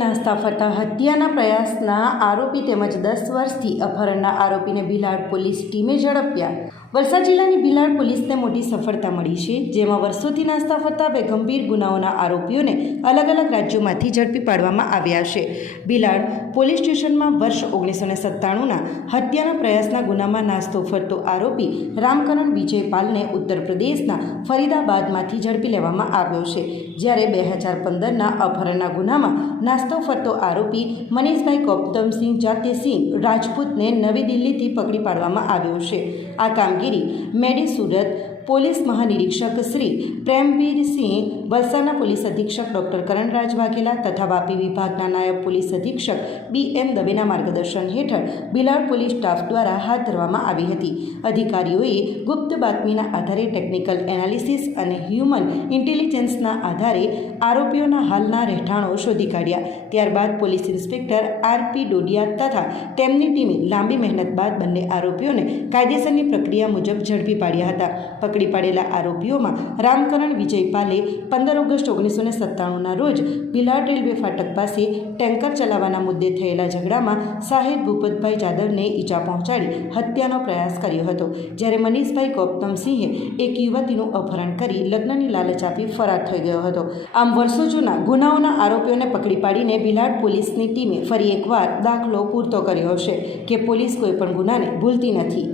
નાસ્તા ફરતા હત્યાના પ્રયાસના આરોપી તેમજ 10 વર્ષથી અપહરણના આરોપીને ભીલાડ પોલીસ ટીમે ઝડપ્યા। વલસાડ જિલ્લાની ભીલાડ પોલીસને મોટી સફળતા મળી છે, જેમાં વર્ષોથી નાસ્તા ફરતા બે ગંભીર ગુનાઓના આરોપીઓને અલગ અલગ રાજ્યોમાંથી ઝડપી પાડવામાં આવ્યા છે। ભીલાડ પોલીસ સ્ટેશનમાં વર્ષ 1997ના હત્યાના પ્રયાસના ગુનામાં નાસ્તો ફરતો આરોપી રામકરણ વિજયપાલને ઉત્તર પ્રદેશના ફરીદાબાદમાંથી ઝડપી લેવામાં આવ્યો છે, જ્યારે 2015ના અપહરણના ગુનામાં નાસ્તો ફરતો આરોપી મનીષભાઈ ગૌતમસિંહ જાત્યસિંહ રાજપૂતને નવી દિલ્હીથી પકડી પાડવામાં આવ્યો છે। આ કામગીરી મેડી સુરત પોલીસ મહાનિરીક્ષક શ્રી પ્રેમવીરસિંહ, વલસાડના પોલીસ અધિક્ષક ડૉક્ટર કરણરાજ વાઘેલા તથા વાપી વિભાગના નાયબ પોલીસ અધિક્ષક BM દવેના માર્ગદર્શન હેઠળ ભીલાડ પોલીસ સ્ટાફ દ્વારા હાથ ધરવામાં આવી હતી। અધિકારીઓએ ગુપ્ત બાતમીના આધારે ટેકનિકલ એનાલિસિસ અને હ્યુમન ઇન્ટેલિજન્સના આધારે આરોપીઓના હાલના રહેઠાણો શોધી કાઢ્યા। ત્યારબાદ પોલીસ ઇન્સ્પેક્ટર RP ડોડિયા તથા તેમની ટીમે લાંબી મહેનત બાદ બંને આરોપીઓને કાયદેસરની પ્રક્રિયા મુજબ ઝડપી પાડ્યા હતા। પકડી પાડેલા આરોપીઓમાં રામકરણ વિજયપાલે 15 ઓગસ્ટ 1997ના રોજ ભીલાડ રેલવે ફાટક પાસે ટેન્કર ચલાવવાના મુદ્દે થયેલા ઝઘડામાં સાહેબ ભૂપતભાઈ જાદવને ઈજા પહોંચાડી હત્યાનો પ્રયાસ કર્યો હતો, જ્યારે મનીષભાઈ ગૌતમસિંહે એક યુવતીનું અપહરણ કરી લગ્નની લાલચ આપી ફરાર થઈ ગયો હતો। આમ વર્ષો જૂના ગુનાઓના આરોપીઓને પકડી પાડીને ભીલાડ પોલીસની ટીમે ફરી એકવાર દાખલો પૂરતો કર્યો છે કે પોલીસ કોઈપણ ગુનાને ભૂલતી નથી।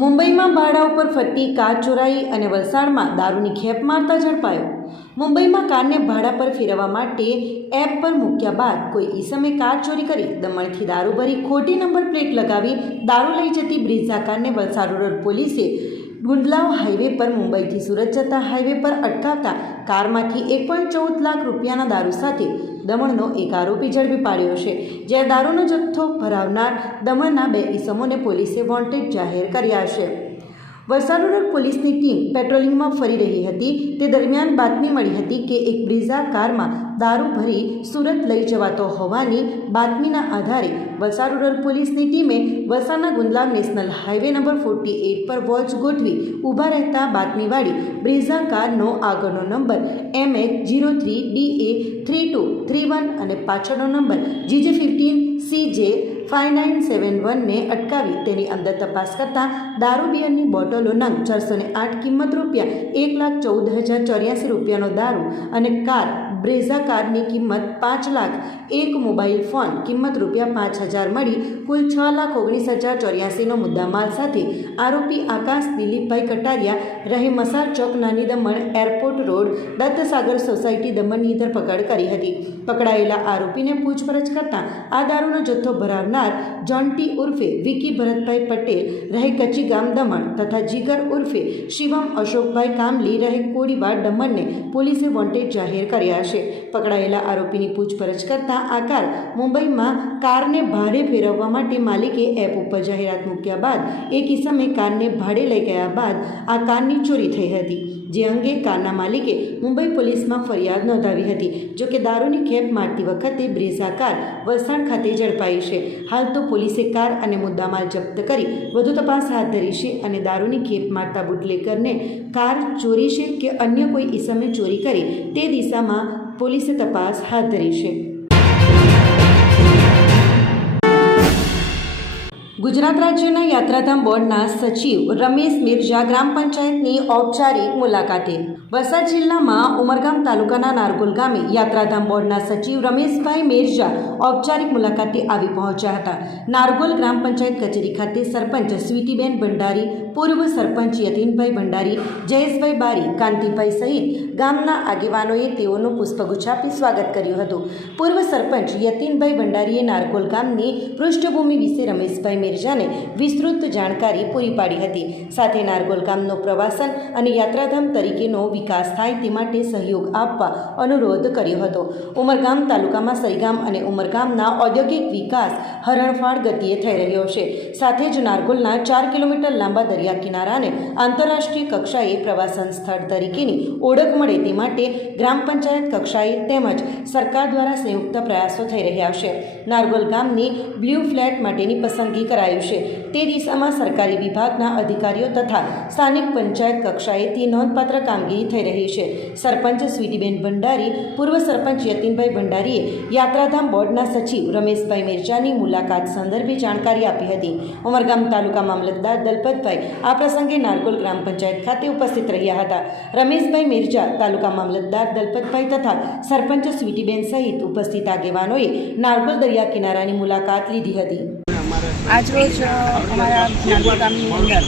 મુંબઈમાં ભાડા ઉપર ફરતી કાર ચોરાઈ અને વલસાડમાં દારૂની ખેપ મારતા ઝડપાયો। મુંબઈમાં કારને ભાડા પર ફેરવવા માટે એપ પર મૂક્યા બાદ કોઈ ઈસમે કાર ચોરી કરી દમણથી દારૂ ભરી ખોટી નંબર પ્લેટ લગાવી દારૂ લઈ જતી બ્રિઝા કારને વલસાડ રૂરલ પોલીસે ગુંડલાવ હાઈવે પર મુંબઈથી સુરત જતા હાઈવે પર અટકાવતા કારમાંથી 1.14 લાખ રૂપિયાના દારૂ સાથે દમણનો એક આરોપી ઝડપી પાડ્યો છે, જ્યારે દારૂનો જથ્થો ભરાવનાર દમણના 2 ઈસમોને પોલીસે વોન્ટેડ જાહેર કર્યા છે। વલસાડ રૂરલ પોલીસની ટીમ પેટ્રોલિંગમાં ફરી રહી હતી તે દરમિયાન બાતમી મળી હતી કે એક બ્રિઝા કારમાં દારૂ ભરી સુરત લઈ જવાતો હોવાની બાતમીના આધારે વલસાડ રૂરલ પોલીસની ટીમે વલસાડના ગુંદલાવ નેશનલ હાઈવે નંબર 48 પર વોચ ગોઠવી ઊભા રહેતા બાતમીવાળી બ્રિઝા કારનો આગળનો નંબર MH03DA3231 અને પાછળનો નંબર GJ15CJ 5971ને અટકાવી તેની અંદર તપાસ કરતાં દારૂ બિયરની બોટલો નંગ 408 કિંમત ₹1,14,084 રૂપિયાનો દારૂ અને કાર બ્રેઝા કારની કિંમત 5 લાખ, એક મોબાઈલ ફોન કિંમત ₹5,000 મળી કુલ 6,19,084નો મુદ્દામાલ સાથે આરોપી આકાશ દિલીપભાઈ કટારિયા રહે મસાર ચોક નાની દમણ એરપોર્ટ રોડ દત્તસાગર સોસાયટી દમણની ધરપકડ કરી હતી। પકડાયેલા આરોપીને પૂછપરછ કરતાં આ દારૂનો જથ્થો ભરાવનાર જોન્ટી ઉર્ફે વિકી ભરતભાઈ પટેલ રહે કચ્ચીગામ દમણ તથા જીગર ઉર્ફે શિવમ અશોકભાઈ કામલી રહે કોડીવાડ દમણને પોલીસે વોન્ટેડ જાહેર કર્યા છે। પકડાયેલા આરોપીની પૂછપરછ કરતાં આ કાર મુંબઈમાં કારને ભાડે ફેરવવા માટે માલિકે એપ ઉપર જાહેરાત મૂક્યા બાદ એક ઈસમે કારને ભાડે લઈ ગયા બાદ આ કારની ચોરી થઈ હતી, જે અંગે કારના માલિકે મુંબઈ પોલીસમાં ફરિયાદ નોંધાવી હતી। જોકે દારૂની ખેપ મારતી વખતે બ્રેઝા કાર વલસાડ ખાતે ઝડપાઈ છે। હાલ તો પોલીસે કાર અને મુદ્દામાલ જપ્ત કરી વધુ તપાસ હાથ ધરી છે અને દારૂની ખેપ મારતા બુટલેગરને કાર ચોરી છે કે અન્ય કોઈ ઈસમે ચોરી કરી તે દિશામાં પોલીસે તપાસ હાથ ધરી છે। ગુજરાત રાજ્યના યાત્રાધામ બોર્ડના સચિવ રમેશ મિર્ઝા ગ્રામ પંચાયતની ઔપચારિક મુલાકાતે। વલસાડ જિલ્લામાં ઉમરગામ તાલુકાના નારગોલ ગામે યાત્રાધામ બોર્ડના સચિવ રમેશભાઈ મિર્ઝા ઔપચારિક મુલાકાતે આવી પહોંચ્યા હતા। નારગોલ ગ્રામ પંચાયત કચેરી ખાતે સરપંચ સ્વીટીબેન ભંડારી, પૂર્વ સરપંચ યતીનભાઈ ભંડારી, જયેશભાઈ બારી, કાંતિભાઈ સહિત ગામના આગેવાનોએ તેઓનું પુષ્પગુચ્છ આપી સ્વાગત કર્યું હતું। પૂર્વ સરપંચ યતીનભાઈ ભંડારીએ નારગોલ ગામની પૃષ્ઠભૂમિ વિશે રમેશભાઈ મિર્ઝાને વિસ્તૃત જાણકારી પૂરી પાડી હતી। સાથે નારગોલ ગામનો પ્રવાસન અને યાત્રાધામ તરીકેનો વિકાસ થાય તે માટે સહયોગ આપવા અનુરોધ કર્યો હતો। ઉમરગામ તાલુકામાં સરીગામ અને ઉમરગામના ઔદ્યોગિક વિકાસ હરણફાળ ગતિએ થઈ રહ્યો છે। સાથે જ નારગોલના 4 કિલોમીટર લાંબા દરિયા કિનારાને આંતરરાષ્ટ્રીય કક્ષાએ પ્રવાસન સ્થળ તરીકેની ઓળખ મળે તે માટે ગ્રામ પંચાયત કક્ષાએ તેમજ સરકાર દ્વારા સંયુક્ત પ્રયાસો થઈ રહ્યા છે। નારગોલ ગામની બ્લુ ફ્લેટ માટેની પસંદગી કરાયું છે તે દિશામાં સરકારી વિભાગના અધિકારીઓ તથા સ્થાનિક પંચાયત કક્ષાએથી નોંધપાત્ર કામગીરી થઈ રહી છે. સરપંચ સ્વીટીબેન ભંડારી, પૂર્વ સરપંચ યતીનભાઈ ભંડારીએ યાત્રાધામ બોર્ડના સચિવ રમેશભાઈ મિર્જાની મુલાકાત સંદર્ભે જાણકારી આપી હતી. ઉમરગામ તાલુકા મામલતદાર દલપતભાઈ આ પ્રસંગે નારગોલ ગ્રામ પંચાયત ખાતે ઉપસ્થિત રહ્યા હતા. રમેશભાઈ મિર્જા, તાલુકા મામલતદાર દલપતભાઈ તથા સરપંચ સ્વીટીબેન સહિત ઉપસ્થિત આગેવાનોએ નારગોલ દરિયા કિનારાની મુલાકાત લીધી હતી. આજરોજ અમારા નારગોલ ગામની અંદર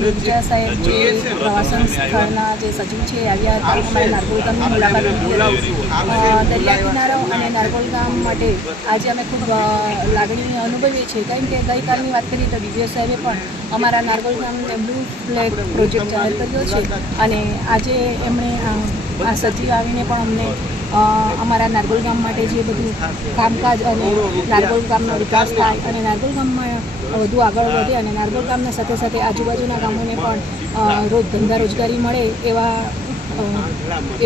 મિર્જા સાહેબ જે પ્રવાસન સ્થળના જે સચિવ છે આવ્યા હતા. અમારે નારગોલ ગામની મુલાકાત લીધી હતી. દરિયા કિનારો અને નારગોલ ગામ માટે આજે અમે ખૂબ લાગણી અનુભવીએ છીએ, કારણ કે ગઈકાલની વાત કરીએ તો ડીડીઓ સાહેબે પણ અમારા નારગોલ ગામને બ્લુ ફ્લેગ પ્રોજેક્ટ જાહેર કર્યો છે અને આજે એમણે આ સચિવ આવીને પણ અમને અમારા નારગોલ ગામ માટે જે બધું કામકાજ અને નારગોલ ગામનો વિકાસ થાય અને નારગોલ ગામમાં વધુ આગળ વધે અને નારગોલ ગામના સાથે સાથે આજુબાજુના ગામોને પણ ધંધા રોજગારી મળે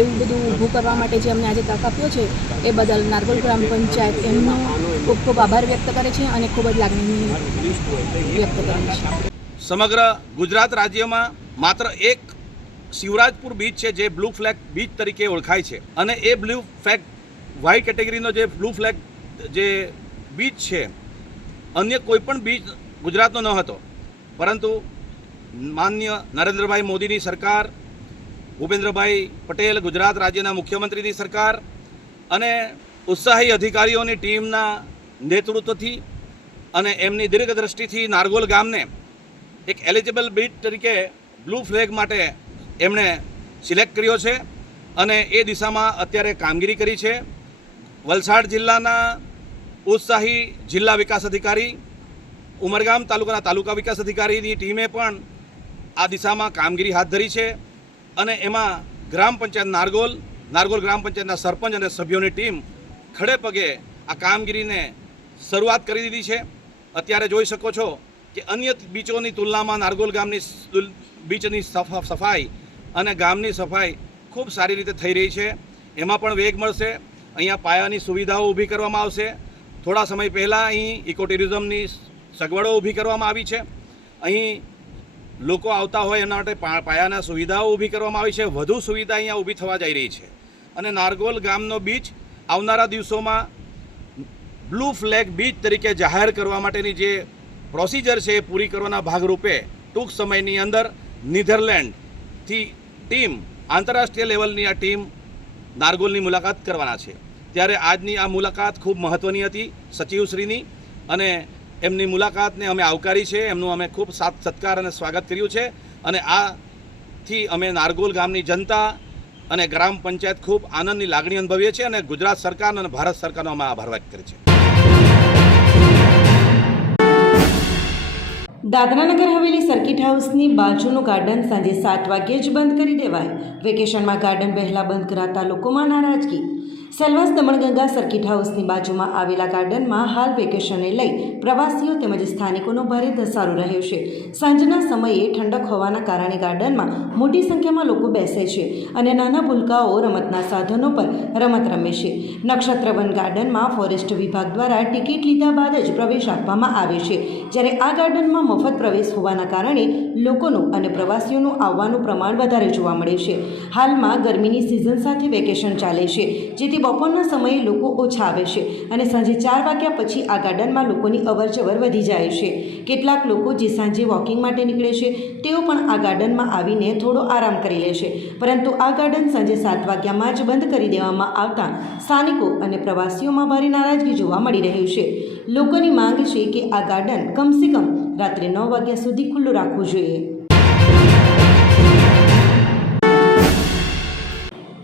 એવું બધું ઊભું કરવા માટે જે અમને આજે તક આપ્યો છે એ બદલ નારગોલ ગ્રામ પંચાયત એમનો ખૂબ ખૂબ આભાર વ્યક્ત કરે છે અને ખૂબ જ લાગણી વ્યક્ત કરે છે. સમગ્ર ગુજરાત રાજ્યમાં માત્ર એક શિવરાજપુર બીચ છે જે બ્લુ ફ્લેગ બીચ તરીકે ઓળખાય છે અને એ બ્લુ ફ્લેગ વ્હાઇટ કેટેગરીનો જે બ્લુ ફ્લેગ જે બીચ છે અન્ય કોઈ પણ બીચ ગુજરાતનો ન હતો, પરંતુ માનનીય નરેન્દ્રભાઈ મોદીની સરકાર, ભૂપેન્દ્રભાઈ પટેલ ગુજરાત રાજ્યના મુખ્યમંત્રીની સરકાર અને ઉત્સાહી અધિકારીઓની ટીમના નેતૃત્વથી અને એમની દીર્ઘદ્રષ્ટિથી નારગોલ ગામને એક એલિજિબલ બીચ તરીકે બ્લુ ફ્લેગ માટે એમણે સિલેક્ટ કર્યો છે અને એ દિશામાં અત્યારે કામગીરી કરી છે. વલસાડ જિલ્લાના ઉત્સાહી જિલ્લા વિકાસ અધિકારી, ઉમરગામ તાલુકાના તાલુકા વિકાસ અધિકારીની ટીમે પણ આ દિશામાં કામગીરી હાથ ધરી છે અને એમાં ગ્રામ પંચાયત નારગોલ ગ્રામ પંચાયતના સરપંચ અને સભ્યોની ટીમ ખડે પગે આ કામગીરીને શરૂઆત કરી દીધી છે. અત્યારે જોઈ શકો છો કે અન્ય બીચોની તુલનામાં નારગોલ ગામની બીચની સફાઈ અને ગામની સફાઈ ખૂબ સારી રીતે થઈ રહી છે. એમાં પણ વેગ મળશે. અહીંયા પાયાની સુવિધાઓ ઊભી કરવામાં આવશે. થોડા સમય પહેલાં અહીં ઇકો ટુરિઝમની સગવડો ઊભી કરવામાં આવી છે. અહીં લોકો આવતા હોય એના માટે પાયાના સુવિધાઓ ઊભી કરવામાં આવી છે. વધુ સુવિધા અહીંયા ઊભી થવા જઈ રહી છે અને નારગોલ ગામનો બીચ આવનારા દિવસોમાં બ્લુ ફ્લેગ બીચ તરીકે જાહેર કરવા માટેની જે પ્રોસિજર છે એ પૂરી કરવાના ભાગરૂપે ટૂંક સમયની અંદર નીધરલેન્ડથી ટીમ, આંતરરાષ્ટ્રીય લેવલની આ ટીમ નારગોલની મુલાકાત કરવાના છે. ત્યારે આજની આ મુલાકાત ખૂબ મહત્ત્વની હતી સચિવશ્રીની અને એમની મુલાકાતને અમે આવકારી છે. એમનું અમે ખૂબ સત્કાર અને સ્વાગત કર્યું છે અને આથી અમે નારગોલ ગામની જનતા અને ગ્રામ પંચાયત ખૂબ આનંદની લાગણી અનુભવીએ છીએ અને ગુજરાત સરકાર અને ભારત સરકારનો અમે આભાર વ્યક્ત કરીએ છીએ. દાદરાનગર હવેલી સર્કિટ હાઉસની બાજુનું ગાર્ડન સાંજે 7 વાગ્યે જ બંધ કરી દેવાય. વેકેશનમાં ગાર્ડન વહેલા બંધ કરાતા લોકોમાં નારાજગી. સેલવાસ દમણગંગા સર્કિટ હાઉસની બાજુમાં આવેલા ગાર્ડનમાં હાલ વેકેશનને લઈ પ્રવાસીઓ તેમજ સ્થાનિકોનો ભારે ધસારો રહ્યો છે. સાંજના સમયે ઠંડક હોવાના કારણે ગાર્ડનમાં મોટી સંખ્યામાં લોકો બેસે છે અને નાના ભૂલકાઓ રમતના સાધનો પર રમત રમે છે. નક્ષત્રવન ગાર્ડનમાં ફોરેસ્ટ વિભાગ દ્વારા ટિકિટ લીધા બાદ જ પ્રવેશ આપવામાં આવે છે, જ્યારે આ ગાર્ડનમાં મફત પ્રવેશ હોવાના કારણે લોકોનું અને પ્રવાસીઓનું આવવાનું પ્રમાણ વધારે જોવા મળે છે. હાલમાં ગરમીની સિઝન સાથે વેકેશન ચાલે છે, જેથી બપોરના સમયે લોકો ઓછા આવે છે અને સાંજે 4 વાગ્યા પછી આ ગાર્ડનમાં લોકોની અવરજવર વધી જાય છે. કેટલાક લોકો જે સાંજે વોકિંગ માટે નીકળે છે તેઓ પણ આ ગાર્ડનમાં આવીને થોડો આરામ કરી લે છે, પરંતુ આ ગાર્ડન સાંજે 7 વાગ્યામાં જ બંધ કરી દેવામાં આવતા સ્થાનિકો અને પ્રવાસીઓમાં ભારે નારાજગી જોવા મળી રહ્યું છે. લોકોની માંગ છે કે આ ગાર્ડન કમસે કમ રાત્રે 9 વાગ્યા સુધી ખુલ્લું રાખવું જોઈએ.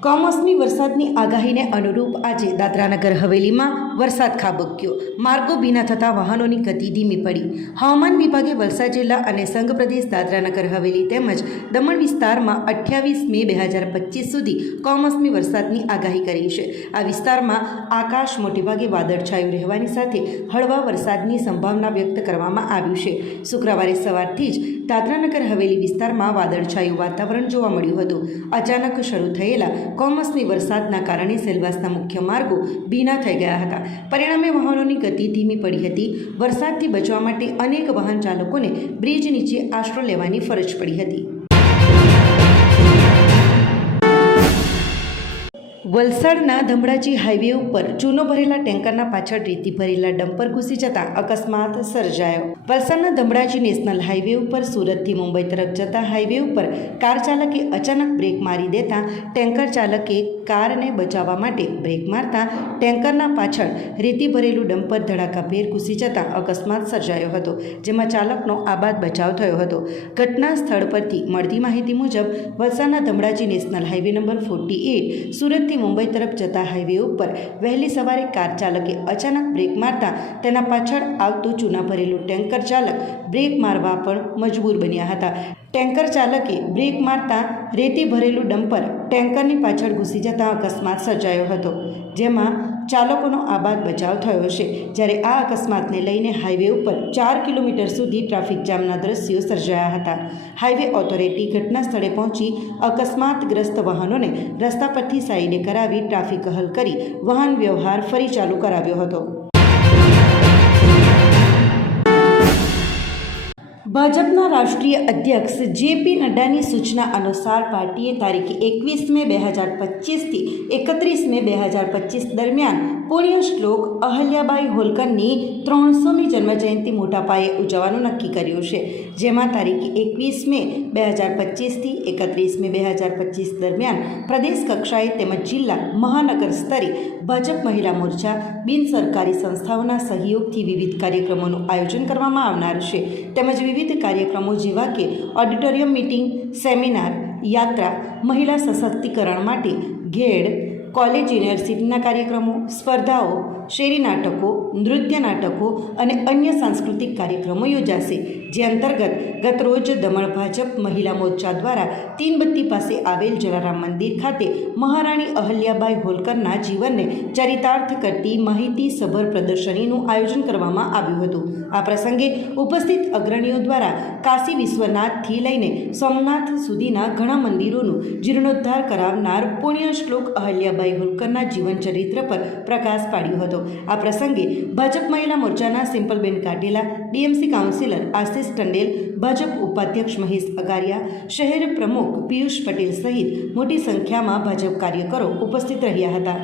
કમોસમી વરસાદની આગાહીને અનુરૂપ આજે દાદરાનગર હવેલીમાં વરસાદ ખાબક્યો. માર્ગો ભીના થતાં વાહનોની ગતિ ધીમી પડી. હવામાન વિભાગે વલસાડ જિલ્લા અને સંઘ પ્રદેશ દાદરાનગર હવેલી તેમજ દમણ વિસ્તારમાં 28 મે 2025 સુધી કમોસમી વરસાદની આગાહી કરી છે. આ વિસ્તારમાં આકાશ મોટેભાગે વાદળછાયું રહેવાની સાથે હળવા વરસાદની સંભાવના વ્યક્ત કરવામાં આવ્યું છે. શુક્રવારે સવારથી જ દાદરાનગર હવેલી વિસ્તારમાં વાદળછાયું વાતાવરણ જોવા મળ્યું હતું. અચાનક શરૂ થયેલા કમોસમી વરસાદના કારણે સેલવાસના મુખ્ય માર્ગો ભીના થઈ ગયા હતા. પરિણામે વાહનોની ગતિ ધીમી પડી હતી. વરસાદથી બચવા માટે અનેક વાહન ચાલકોને બ્રિજ નીચે આશરો લેવાની ફરજ પડી હતી. વલસાડના ધમડાજી હાઈવે ઉપર ચૂનો ભરેલા ટેન્કરના પાછળ રેતી ભરેલા ડમ્પર ઘૂસી જતા અકસ્માત સર્જાયો. વલસાડના ધમડાજી નેશનલ હાઈવે ઉપર સુરતથી મુંબઈ તરફ જતા હાઈવે ઉપર કાર ચાલકે અચાનક બ્રેક મારી દેતા ટેન્કર ચાલકે કારને બચાવવા માટે બ્રેક મારતા ટેન્કરના પાછળ રેતી ભરેલું ડમ્પર ધડાકાભેર ઘૂસી જતા અકસ્માત સર્જાયો હતો, જેમાં ચાલકનો આબાદ બચાવ થયો હતો. ઘટના સ્થળ પરથી મળતી માહિતી મુજબ વલસાડના ધમડાજી નેશનલ હાઈવે નંબર 48 સુરતથી મુંબઈ તરફ જતા હાઈવે ઉપર વહેલી સવારે કાર ચાલકે અચાનક બ્રેક મારતા તેના પાછળ આવતું ચૂના ભરેલું ટેન્કર ચાલક બ્રેક મારવા પણ મજબૂર બન્યા હતા. ટેન્કર ચાલકે બ્રેક મારતા રેતી ભરેલું ડમ્પર ટેન્કરની પાછળ ઘૂસી જતા અકસ્માત સર્જાયો હતો, જેમાં ચાલકોનો આબાદ બચાવ થયો છે. જ્યારે આ અકસ્માતને લઈને હાઈવે ઉપર 4 કિલોમીટર સુધી ટ્રાફિક જામના દ્રશ્યો સર્જાયા હતા. હાઈવે ઓથોરિટી ઘટના સ્થળે પહોંચી અકસ્માતગ્રસ્ત વાહનોને રસ્તા પરથી સાઈડે કરાવી ટ્રાફિક હલ કરી વાહન વ્યવહાર ફરી ચાલુ કરાવ્યો હતો. ભાજપના રાષ્ટ્રીય અધ્યક્ષ જે.પી. નડ્ડાની સૂચના અનુસાર પાર્ટીએ તારીખ 21 મે 2025થી 31 મે 2025 દરમિયાન પુણ્યશ્લોક અહલ્યાબાઈ હોલકરની 300મી જન્મજયંતિ મોટા પાયે ઉજવવાનું નક્કી કર્યું છે, જેમાં તારીખ 21 મે 2025થી 31 મે 2025 દરમિયાન પ્રદેશ કક્ષાએ તેમજ જિલ્લા મહાનગર સ્તરે ભાજપ મહિલા મોરચા બિન સરકારી સંસ્થાઓના સહયોગથી વિવિધ કાર્યક્રમોનું આયોજન કરવામાં આવનાર છે. તેમજ વિવિધ કાર્યક્રમો જેવા કે ઓડિટોરિયમ મીટિંગ, સેમિનાર, યાત્રા, મહિલા સશક્તિકરણ માટે ઘેડ, કોલેજ યુનિવર્સિટીના કાર્યક્રમો, સ્પર્ધાઓ, શેરી નાટકો, નૃત્ય નાટકો અને અન્ય સાંસ્કૃતિક કાર્યક્રમો યોજાશે. જે અંતર્ગત ગતરોજ દમણ ભાજપ મહિલા મોરચા દ્વારા તીનબત્તી પાસે આવેલ જલારામ મંદિર ખાતે મહારાણી અહલ્યાબાઈ હોલકરના જીવનને ચરિતાર્થ કરતી માહિતીસભર પ્રદર્શનીનું આયોજન કરવામાં આવ્યું હતું. આ પ્રસંગે ઉપસ્થિત અગ્રણીઓ દ્વારા કાશી વિશ્વનાથથી લઈને સોમનાથ સુધીના ઘણા મંદિરોનું જીર્ણોદ્ધાર કરાવનાર પુણ્યશ્લોક અહલ્યાબાઈ હોલકરના જીવન ચરિત્ર પર પ્રકાશ પાડ્યો હતો. આ પ્રસંગે ભાજપ મહિલા મોરચાના સિમ્પલબેન કાટેલા, ડીએમસી કાઉન્સિલર આશિષ ટંડેલ, ભાજપ ઉપાધ્યક્ષ મહેશ અગારિયા, શહેર પ્રમુખ પિયુષ પટેલ સહિત મોટી સંખ્યામાં ભાજપ કાર્યકરો ઉપસ્થિત રહ્યા હતા.